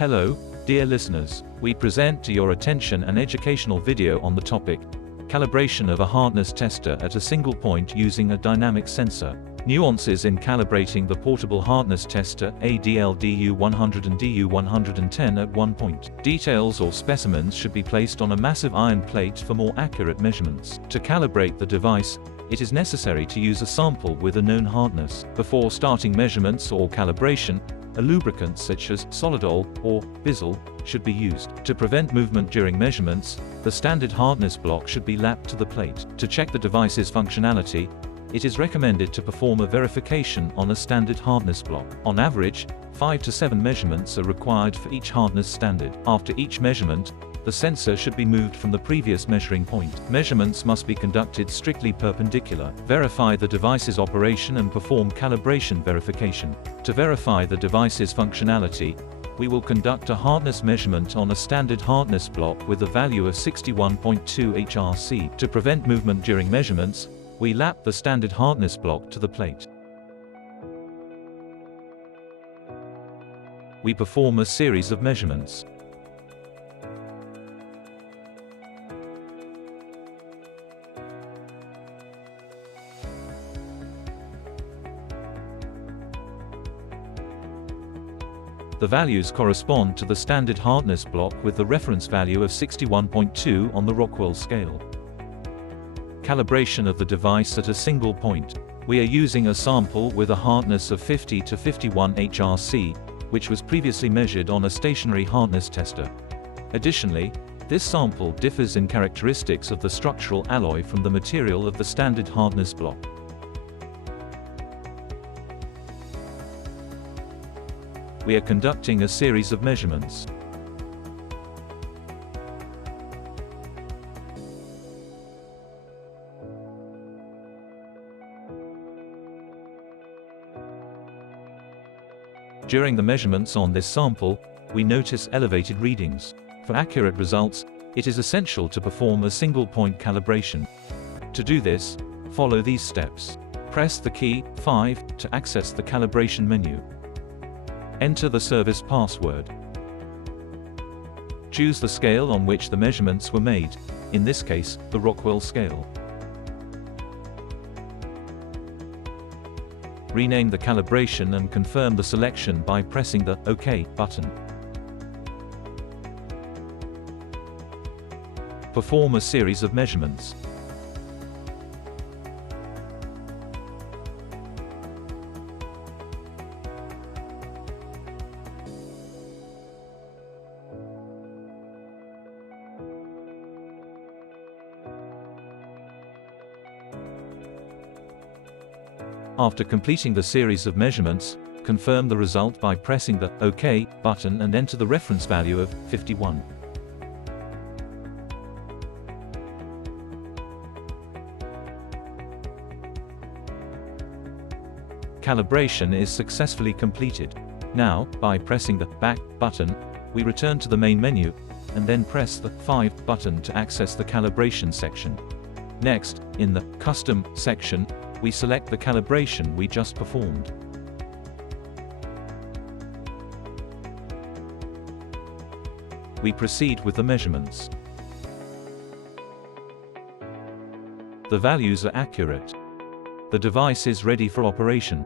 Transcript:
Hello, dear listeners. We present to your attention an educational video on the topic, calibration of a hardness tester at a single point using a dynamic sensor. Nuances in calibrating the portable hardness tester ADL-DU100 and DU110 at one point. Details or specimens should be placed on a massive iron plate for more accurate measurements. To calibrate the device, it is necessary to use a sample with a known hardness. Before starting measurements or calibration, a lubricant such as solidol or bizzle should be used. To prevent movement during measurements, the standard hardness block should be lapped to the plate. To check the device's functionality, it is recommended to perform a verification on a standard hardness block. On average, 5 to 7 measurements are required for each hardness standard. After each measurement, the sensor should be moved from the previous measuring point. Measurements must be conducted strictly perpendicular. Verify the device's operation and perform calibration verification. To verify the device's functionality, we will conduct a hardness measurement on a standard hardness block with a value of 61.2 HRC. To prevent movement during measurements, we lap the standard hardness block to the plate. We perform a series of measurements. The values correspond to the standard hardness block with the reference value of 61.2 on the Rockwell scale. Calibration of the device at a single point. We are using a sample with a hardness of 50 to 51 HRC, which was previously measured on a stationary hardness tester. Additionally, this sample differs in characteristics of the structural alloy from the material of the standard hardness block. We are conducting a series of measurements. During the measurements on this sample, we notice elevated readings. For accurate results, it is essential to perform a single-point calibration. To do this, follow these steps. Press the key 5 to access the calibration menu. Enter the service password. Choose the scale on which the measurements were made, in this case, the Rockwell scale. Rename the calibration and confirm the selection by pressing the OK button. Perform a series of measurements. After completing the series of measurements, confirm the result by pressing the OK button and enter the reference value of 51. Calibration is successfully completed. Now, by pressing the Back button, we return to the main menu, and then press the 5 button to access the calibration section. Next, in the Custom section, we select the calibration we just performed. We proceed with the measurements. The values are accurate. The device is ready for operation.